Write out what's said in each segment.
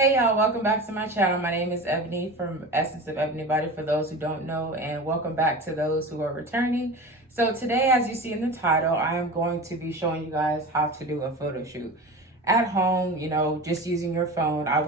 Hey y'all, welcome back to my channel. My name is Ebony from Essence of Ebony Body for those who don't know, and welcome back to those who are returning. So today, as you see in the title, I am going to be showing you guys how to do a photo shoot at home, just using your phone. I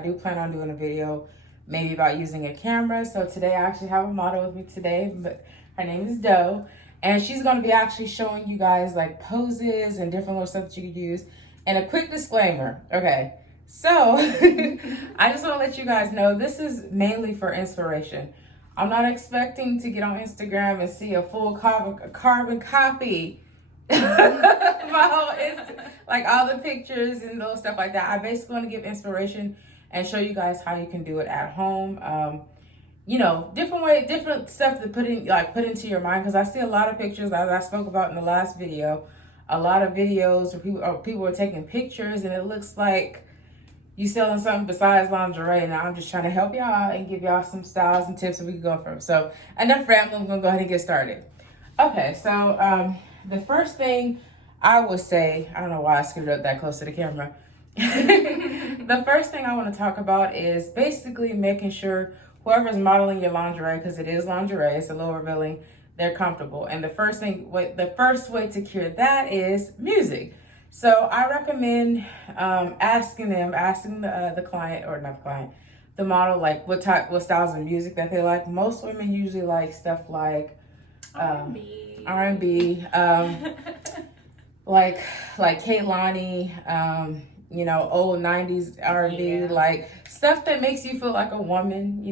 do plan on doing a video maybe about using a camera. So today I actually have a model with me today, but her name is Doe, and she's going to be actually showing you guys like poses and different little stuff that you could use. And a quick disclaimer, okay? So, I just want to let you guys know this is mainly for inspiration. I'm not expecting to get on Instagram and see a full carbon copy of my whole like all the pictures and those stuff like that. I basically want to give inspiration and show you guys how you can do it at home. Different stuff to put into your mind, because I see a lot of pictures, as I spoke about in the last video, a lot of videos where people are taking pictures and it looks like you selling something besides lingerie. And I'm just trying to help y'all out and give y'all some styles and tips that we can go from. So enough rambling, I'm gonna go ahead and get started. Okay, so the first thing I would say, I don't know why I scooted up that close to the camera. The first thing I want to talk about is basically making sure whoever's modeling your lingerie, because it is lingerie, it's a little revealing, they're comfortable. And the first way to cure that is music. So I recommend asking the client, or not the client, the model, like what styles of music that they like. Most women usually like stuff like R&B, like Kehlani, old 90s R&B, like stuff that makes you feel like a woman,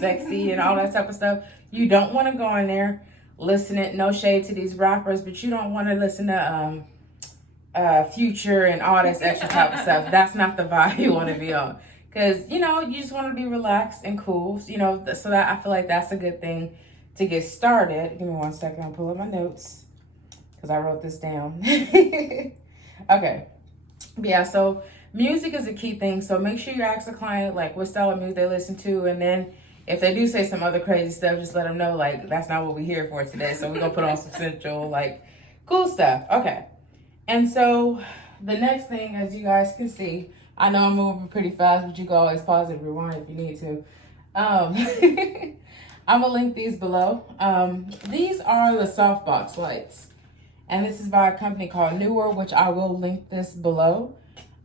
sexy and all that type of stuff. You don't want to go in there listening, no shade to these rappers, but you don't want to listen to Future and all this extra type of stuff. That's not the vibe you want to be on, because you just want to be relaxed and cool, so that I feel like that's a good thing to get started. Give me 1 second, I'll pull up my notes because I wrote this down. Okay, yeah, so music is a key thing. So make sure you ask the client like what style of music they listen to, and then if they do say some other crazy stuff, just let them know like that's not what we're here for today. So we're gonna put on some central like cool stuff. Okay. And so the next thing, as you guys can see, I know I'm moving pretty fast, but you can always pause and rewind if you need to. I'm gonna link these below. These are the softbox lights, and this is by a company called Neewer, which I will link this below.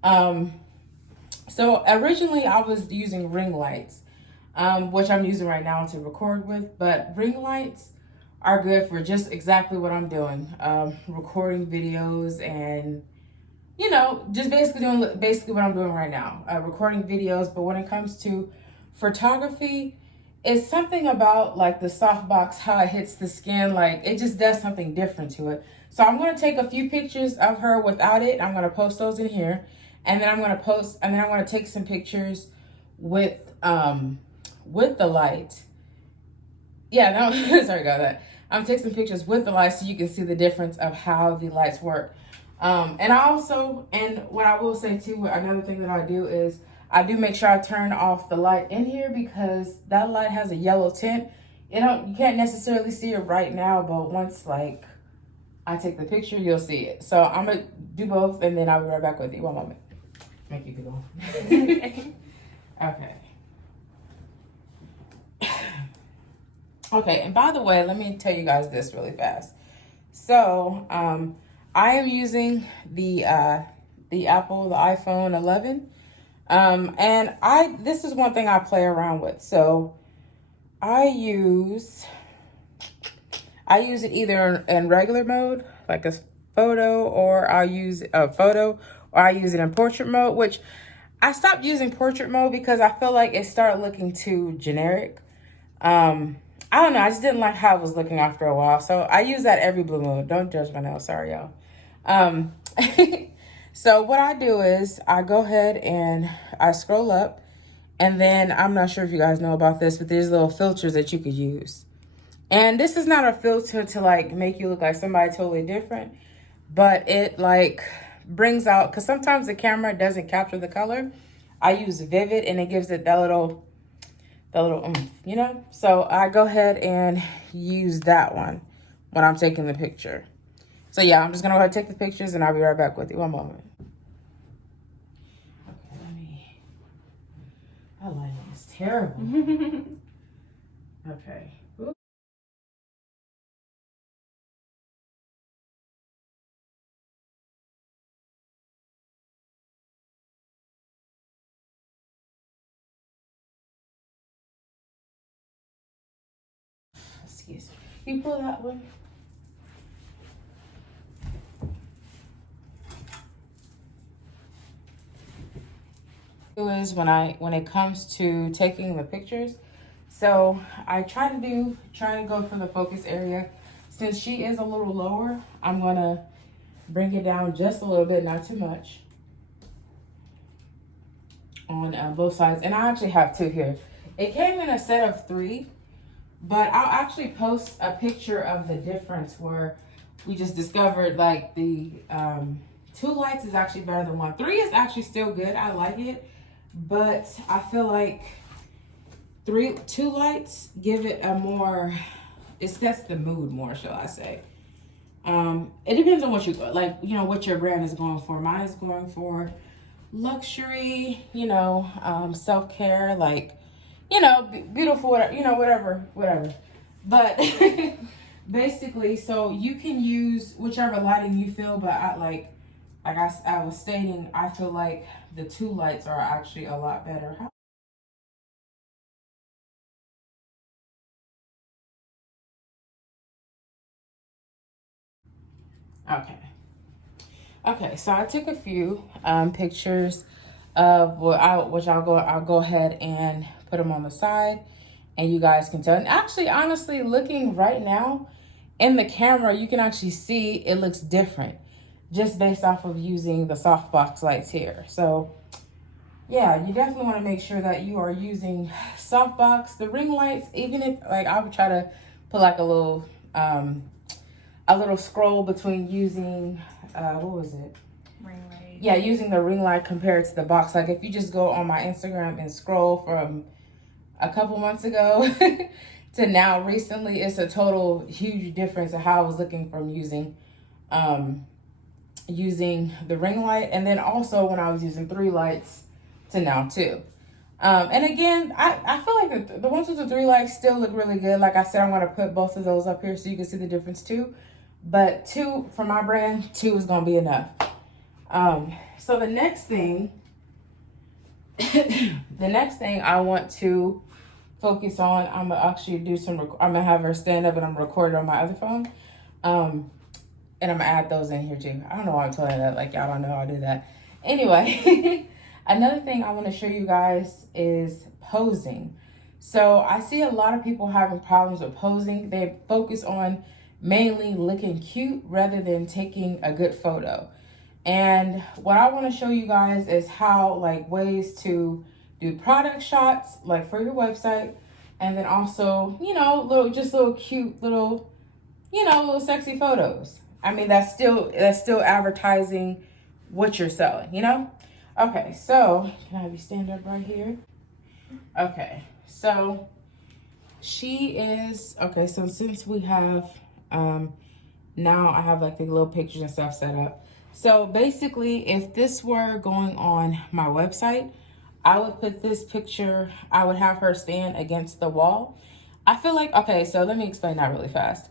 So originally I was using ring lights, which I'm using right now to record with, but ring lights are good for just exactly what I'm doing, recording videos and, just basically doing what I'm doing right now, recording videos. But when it comes to photography, it's something about like the softbox, how it hits the skin, like it just does something different to it. So I'm going to take a few pictures of her without it. I'm going to post those in here, and then I'm going to take some pictures with the light. Yeah, no, sorry about that. I'm taking some pictures with the lights so you can see the difference of how the lights work. And what I will say too, another thing that I do is I do make sure I turn off the light in here, because that light has a yellow tint. You can't necessarily see it right now, but once like I take the picture, you'll see it. So I'm gonna do both, and then I'll be right back with you. One moment. Make you go. Okay. Okay, and by the way, let me tell you guys this really fast. So, I am using the iPhone 11, and this is one thing I play around with. So, I use it either in regular mode, like a photo, or I use it in portrait mode. Which I stopped using portrait mode because I feel like it started looking too generic. I don't know. I just didn't like how it was looking after a while. So I use that every blue moon. Don't judge my nails. Sorry, y'all. So what I do is I go ahead and I scroll up, and then I'm not sure if you guys know about this, but there's little filters that you could use. And this is not a filter to like make you look like somebody totally different, but it like brings out, because sometimes the camera doesn't capture the color. I use Vivid, and it gives it that little oomph, So I go ahead and use that one when I'm taking the picture. So yeah, I'm just gonna go ahead and take the pictures, and I'll be right back with you. One moment. Okay, My lighting is terrible. Okay. Oops. Excuse me. You pull that one. Is when it comes to taking the pictures, so I try to go for the focus area. Since she is a little lower, I'm gonna bring it down just a little bit, not too much, on both sides. And I actually have two here. It came in a set of 3, but I'll actually post a picture of the difference where we just discovered like the 2 lights is actually better than 1. 3 is actually still good. I like it. But I feel like 2 lights give it a more, it sets the mood more, shall I say. It depends on what you go, like, you know, what your brand is going for. Mine is going for luxury, you know, self-care, like, you know, beautiful, you know, whatever. But basically, so you can use whichever lighting you feel, but I was stating, I feel like the 2 lights are actually a lot better. Okay, so I took a few pictures of which I'll go ahead and put them on the side, and you guys can tell. And actually, honestly, looking right now in the camera, you can actually see it looks different just based off of using the softbox lights here. So yeah, you definitely want to make sure that you are using softbox. The ring lights, even if, like, I would try to put like a little scroll between using, what was it? Ring light. Yeah, using the ring light compared to the box. Like if you just go on my Instagram and scroll from a couple months ago to now recently, it's a total huge difference of how I was looking from using the ring light, and then also when I was using 3 lights to now 2. And again, I feel like the ones with the 3 lights still look really good. Like I said, I'm going to put both of those up here so you can see the difference too. But 2, for my brand, 2 is going to be enough. So the next thing, I want to focus on, I'm going to actually do I'm going to have her stand up and I'm recording on my other phone. And I'm going to add those in here too. I don't know why I'm telling you that. Like, y'all don't know I'll do that. Anyway, another thing I want to show you guys is posing. So I see a lot of people having problems with posing. They focus on mainly looking cute rather than taking a good photo. And what I want to show you guys is how, like, ways to do product shots, like for your website. And then also, you know, little cute little, you know, little sexy photos. I mean, that's still advertising what you're selling, you know? Okay, so can I have you stand up right here? Okay, so she is, okay, so since we have, now I have like the little pictures and stuff set up. So basically, if this were going on my website, I would put this picture, I would have her stand against the wall. I feel like, okay, so let me explain that really fast.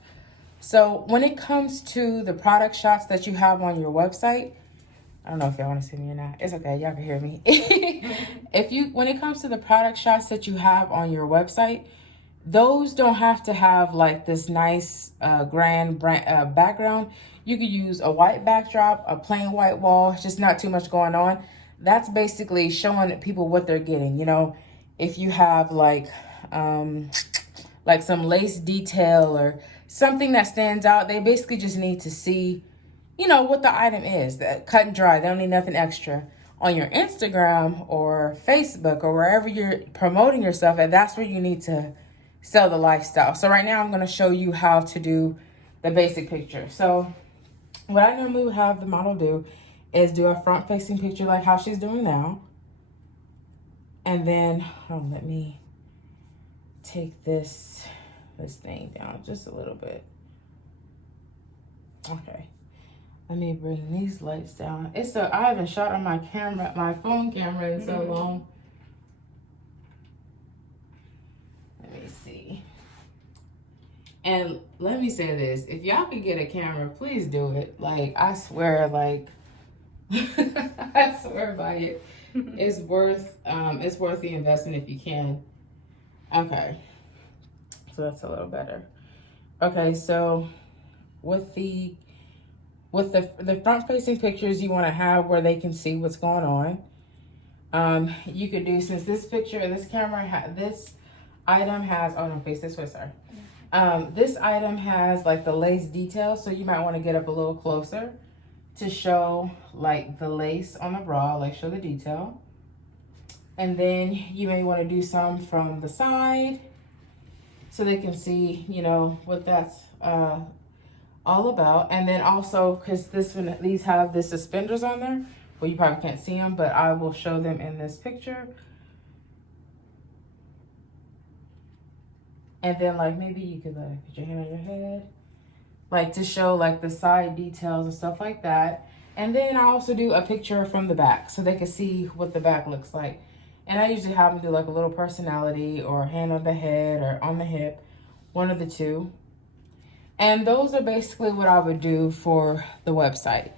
So when it comes to the product shots that you have on your website, I don't know if y'all want to see me or not. It's okay, y'all can hear me. When it comes to the product shots that you have on your website, those don't have to have like this nice grand background. You could use a white backdrop, a plain white wall, just not too much going on. That's basically showing people what they're getting. You know, if you have like some lace detail or something that stands out, they basically just need to see, you know, what the item is. That cut and dry. They don't need nothing extra. On your Instagram or Facebook or wherever you're promoting yourself, and that's where you need to sell the lifestyle. So right now I'm going to show you how to do the basic picture. So what I normally would have the model do is do a front facing picture like how she's doing now. And then let me take this thing down just a little bit. Okay, let me bring these lights down. I haven't shot on my phone camera in so long. And let me say this, if y'all could get a camera, please do it. Like, I swear, like, I swear by it. It's worth the investment if you can. Okay. So that's a little better. Okay, so with the front facing pictures you want to have where they can see what's going on. You could do, since this picture, this camera, this item has, oh no, face this way, sorry. This item has like the lace detail, so you might want to get up a little closer to show like the lace on the bra, like show the detail. And then you may want to do some from the side so they can see, you know, what that's all about. And then also, because these have the suspenders on there, well, you probably can't see them, but I will show them in this picture. And then like maybe you could like put your hand on your head, like to show like the side details and stuff like that. And then I also do a picture from the back so they can see what the back looks like. And I usually have them do like a little personality or hand on the head or on the hip, one of the two. And those are basically what I would do for the website.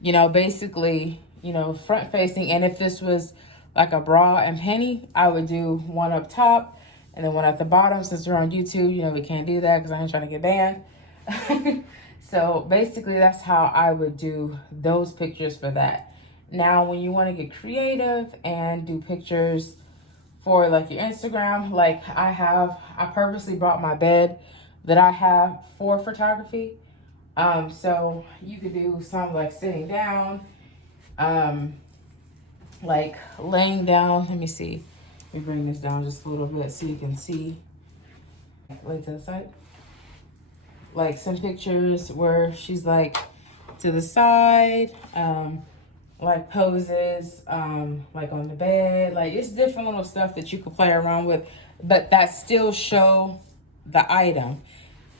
You know, basically, you know, front facing. And if this was like a bra and panty, I would do one up top and then one at the bottom. Since we're on YouTube, you know, we can't do that because I ain't trying to get banned. So basically that's how I would do those pictures for that. Now, when you want to get creative and do pictures for like your Instagram, like I purposely brought my bed that I have for photography. So you could do some like sitting down, like laying down. Let me see. Let me bring this down just a little bit so you can see. Lay to the side. Like some pictures where she's like to the side, like poses, like on the bed. Like it's different little stuff that you could play around with, but that still show the item.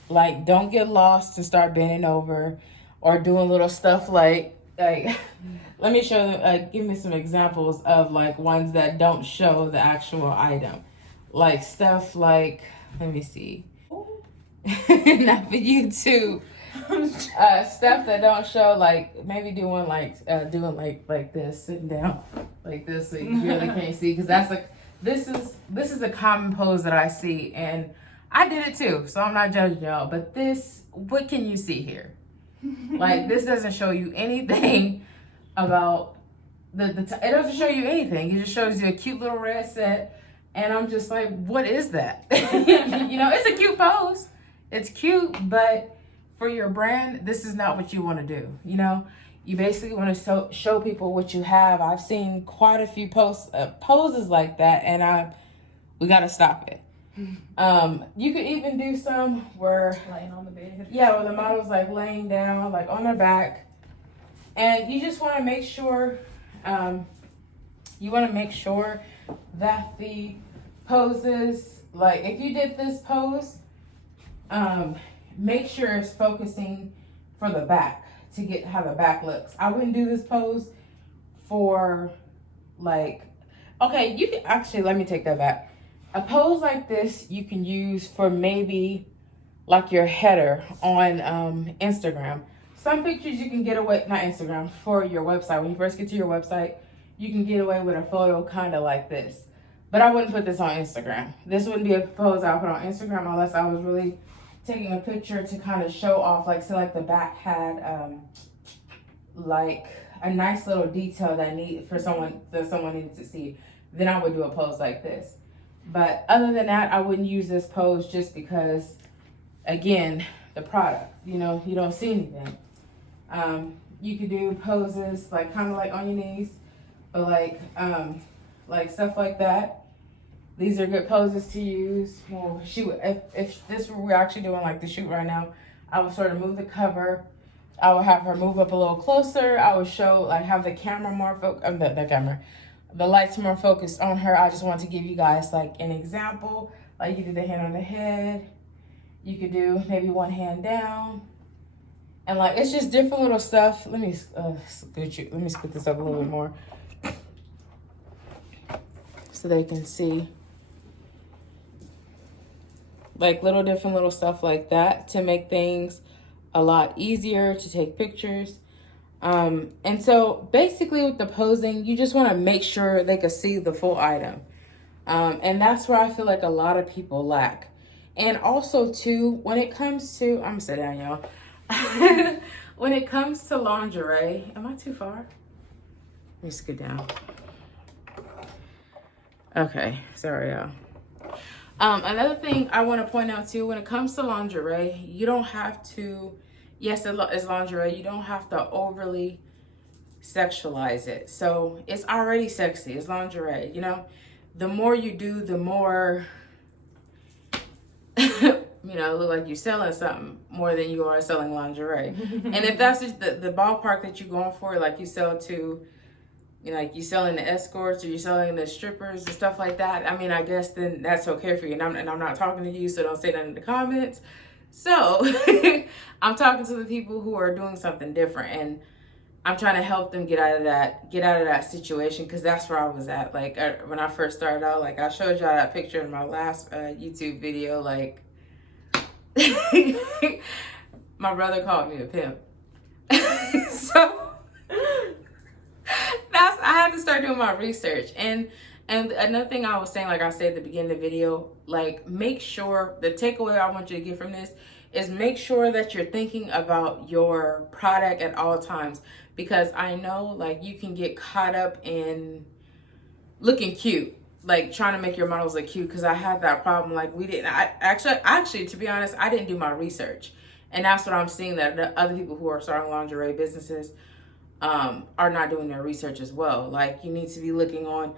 Like don't get lost and start bending over or doing little stuff like let me show them, give me some examples of like ones that don't show the actual item. Like stuff like, let me see. Not for YouTube. Stuff that don't show, like maybe doing like this, sitting down like this so you really can't see, because that's like this is a common pose that I see, and I did it too, so I'm not judging y'all. But this, what can you see here? Like this doesn't show you anything about it doesn't show you anything. It just shows you a cute little red set, and I'm just like, what is that? You know, it's a cute pose. It's cute, but for your brand, this is not what you want to do. You know, you basically want to show people what you have. I've seen quite a few poses like that, and we got to stop it. You could even do some where laying on the bed. Yeah, where the model's like laying down, like on their back, and you just want to make sure, that the poses, like if you did this pose, make sure it's focusing for the back to get how the back looks. I wouldn't do this pose for like, okay, you can actually, let me take that back. A pose like this you can use for maybe like your header on Instagram. Some pictures you can get away, not Instagram, for your website. When you first get to your website, you can get away with a photo kind of like this. But I wouldn't put this on Instagram. This wouldn't be a pose I would put on Instagram unless I was really taking a picture to kind of show off, like, so like the back had like a nice little detail that someone needed to see. Then I would do a pose like this. But other than that, I wouldn't use this pose just because, again, the product, you know, you don't see anything. You could do poses like kind of like on your knees, but like stuff like that. These are good poses to use. Well, if this we're actually doing like the shoot right now, I would sort of move the cover. I would have her move up a little closer. I would show, like, have the camera more the lights more focused on her. I just want to give you guys like an example. Like you could do the hand on the head. You could do maybe one hand down. And like, it's just different little stuff. Let me scoot this up a little bit more so they can see. like different little stuff like that to make things a lot easier to take pictures. And so basically with the posing, you just want to make sure they can see the full item. And that's where I feel like a lot of people lack. And also too, when it comes to, I'm gonna sit down, y'all. When it comes to lingerie, am I too far? Let me scoot down. Okay, sorry, y'all. Another thing I want to point out too, when it comes to lingerie, you don't have to, yes, it's lingerie, you don't have to overly sexualize it. So it's already sexy, it's lingerie, you know? The more you do, the more, you know, look like you're selling something more than you are selling lingerie. And if that's just the ballpark that you're going for, like you sell to, you know, like you selling the escorts or you're selling the strippers and stuff like that, I mean, I guess then that's okay for you. And I'm not talking to you, so don't say that in the comments. So I'm talking to the people who are doing something different, and I'm trying to help them get out of that situation, because that's where I was at. Like when I first started out, like I showed y'all that picture in my last YouTube video, like my brother called me a pimp. So I had to start doing my research. And another thing I was saying, like I said at the beginning of the video, like make sure, the takeaway I want you to get from this is make sure that you're thinking about your product at all times. Because I know, like, you can get caught up in looking cute, like trying to make your models look cute. Because I had that problem. Like actually, to be honest, I didn't do my research. And that's what I'm seeing, that the other people who are starting lingerie businesses are not doing their research as well. Like, you need to be looking on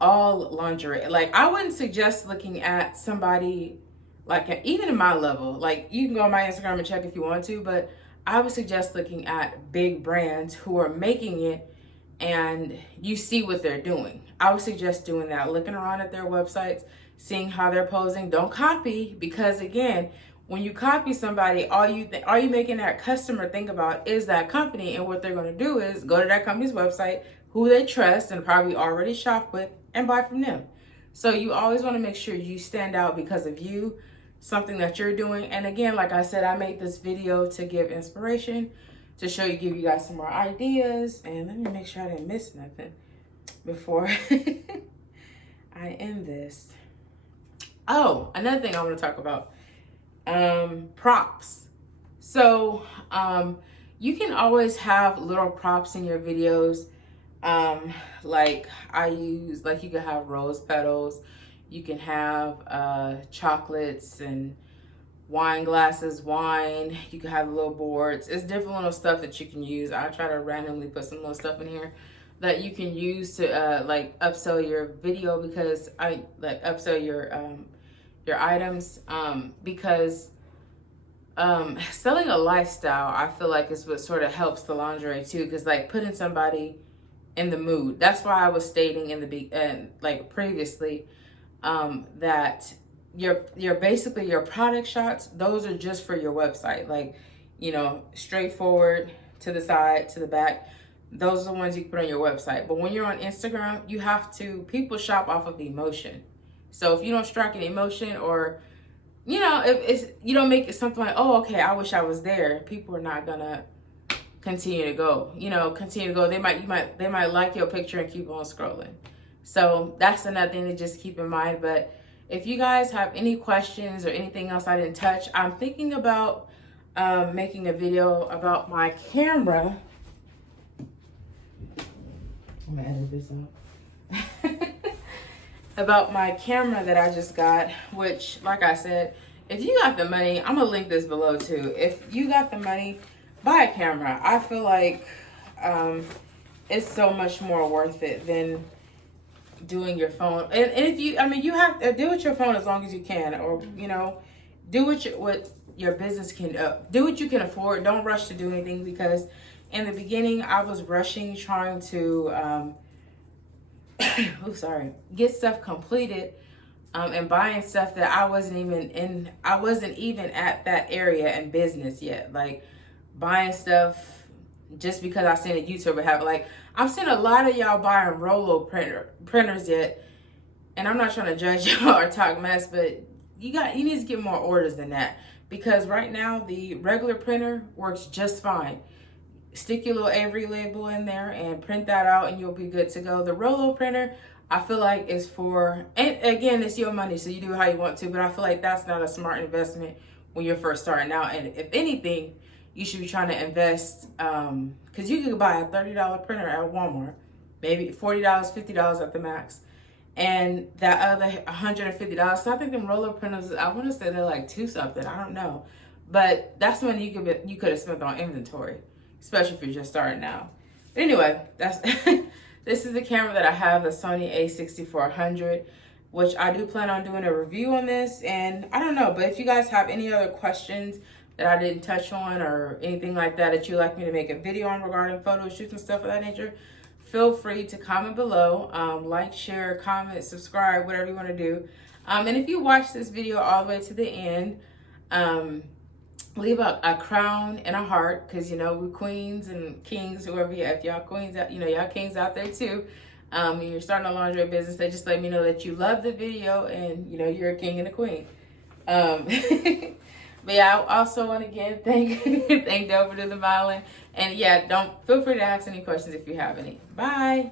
all lingerie. Like, I wouldn't suggest looking at somebody, like, even in my level. Like, you can go on my Instagram and check if you want to, but I would suggest looking at big brands who are making it and you see what they're doing. I would suggest doing that, looking around at their websites, seeing how they're posing. Don't copy, because again, when you copy somebody, all you making that customer think about is that company, and what they're going to do is go to that company's website, who they trust and probably already shop with, and buy from them. So you always want to make sure you stand out because of you, something that you're doing. And again, like I said, I made this video to give inspiration, to give you guys some more ideas. And let me make sure I didn't miss nothing before I end this. Oh, another thing I want to talk about. Props. So you can always have little props in your videos. Like I use, like you can have rose petals, you can have chocolates and wine glasses, wine, you can have little boards. It's different little stuff that you can use. I try to randomly put some little stuff in here that you can use to like upsell your video, because I like upsell your items, because selling a lifestyle, I feel like, is what sort of helps the lingerie too, because like putting somebody in the mood. That's why I was stating in the like previously, that your basically your product shots, those are just for your website, like, you know, straightforward, to the side, to the back. Those are the ones you can put on your website. But when you're on Instagram, you have to, people shop off of emotion. So if you don't strike an emotion, or, you know, if you don't make it something like, oh, okay, I wish I was there, people are not gonna continue to go. They might like your picture and keep on scrolling. So that's another thing to just keep in mind. But if you guys have any questions or anything else I didn't touch, I'm thinking about making a video about my camera. I'm gonna edit this out. About my camera that I just got, which, like I said, if you got the money, I'm gonna link this below too. If you got the money, buy a camera. I feel like it's so much more worth it than doing your phone. And if you, I mean, you have to do with your phone as long as you can, or, you know, do what your business can do, what you can afford. Don't rush to do anything, because in the beginning I was rushing, trying to get stuff completed, and buying stuff that I wasn't even at that area in business yet. Like buying stuff just because I seen a YouTuber have it. Like, I'm seeing a lot of y'all buying Rolo printers yet, and I'm not trying to judge y'all or talk mess, but you need to get more orders than that, because right now the regular printer works just fine. Stick your little Avery label in there and print that out and you'll be good to go. The Rollo printer, I feel like is for, and again, it's your money, so you do how you want to, but I feel like that's not a smart investment when you're first starting out. And if anything, you should be trying to invest, because you can buy a $30 printer at Walmart, maybe $40, $50 at the max. And that other $150, so I think them Rollo printers, I want to say they're like $2 something, I don't know. But that's money you could have spent on inventory, especially if you're just starting now. But anyway, that's this is the camera that I have, the Sony A6400, which I do plan on doing a review on this. And I don't know, but if you guys have any other questions that I didn't touch on or anything like that you'd like me to make a video on regarding photo shoots and stuff of that nature, feel free to comment below. Like, share, comment, subscribe, whatever you want to do. And if you watch this video all the way to the end, leave a crown and a heart, because you know we're queens and kings, whoever you have. If y'all queens out, you know y'all kings out there too. And you're starting a lingerie business, they just let me know that you love the video and you know you're a king and a queen. But yeah, I also want to again thank Dover to the modeling. And yeah, don't feel free to ask any questions if you have any. Bye.